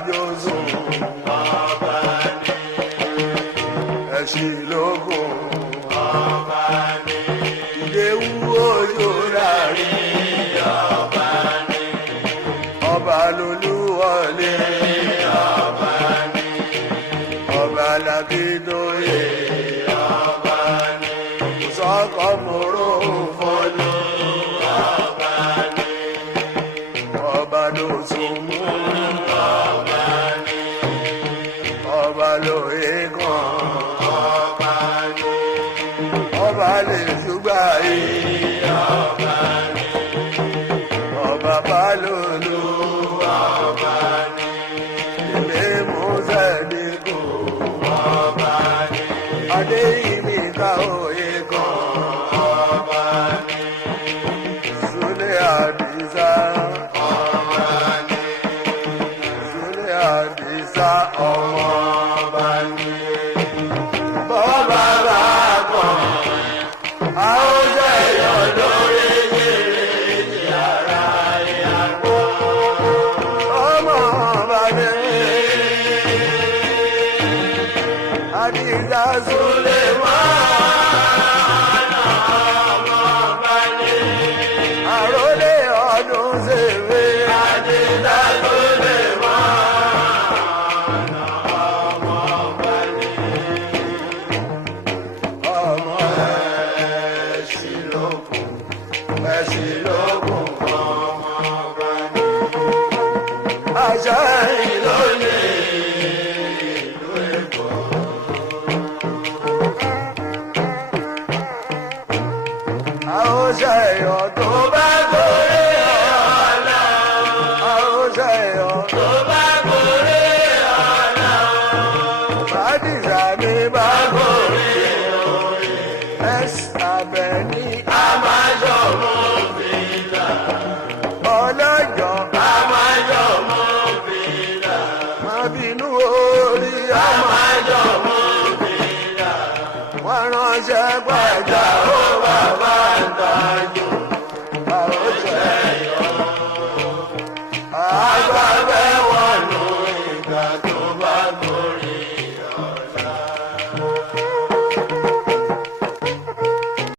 àjọsọ ọba ni. ẹ̀sìn lógún ọba ni. ìdéwú òjò láàrin ọba ni. ọba lolúwọlé ọba ni. ọba làkìdóyè ọba ni. sọkọ mòró fọlọ ọba ni. ọba lòsùnmù ọba ni. ọba lóye kan ọba ni. ọba lè ṣùgbà yìí ọba ni. ọba balolu ọba ni. ilé mùsẹ̀dínkù ọba ni. adéyìnbí ká òye kan ọba ni. súlẹ̀ àdìsá ọba ni. súlẹ̀ àdìsá ọmọ ọba ni. bọ́ba bá kàn àwọn jẹ̀yọ̀ lórí Yàrá ìyàgbọ́. ọmọ ọba ní àdìsá súlẹ̀ Sùlẹ̀mánà ọmọ ọba ni. àròlé ọdún ṣèwé Àdìsá Sùlẹ̀mánà ọmọ ọba ni. ọmọ Ẹ̀sìn lókun, ẹ̀sìn lókun ọmọ ọba ni. àṣà ìlónìí. Ìlú Èkó. àwọn ṣẹ̀yọ̀ tó bá gorí ọ̀la àwọn ṣẹ̀yọ̀ Tó bá gorí ọ̀la, bàdìsá mi bá gorí orí abẹ ní a máa jọmọ fìlà. ọlọ́jọ́ A máa jọmọ fìlà. má bínú orí A àmọ́ máa jọmọ fìlà. wọn ránṣẹ́ pàjá ó bàbá ìtajú àwọn ṣẹ̀yọ̀ Àgbàgbẹ́ wọnú ìgbà tó bá gorí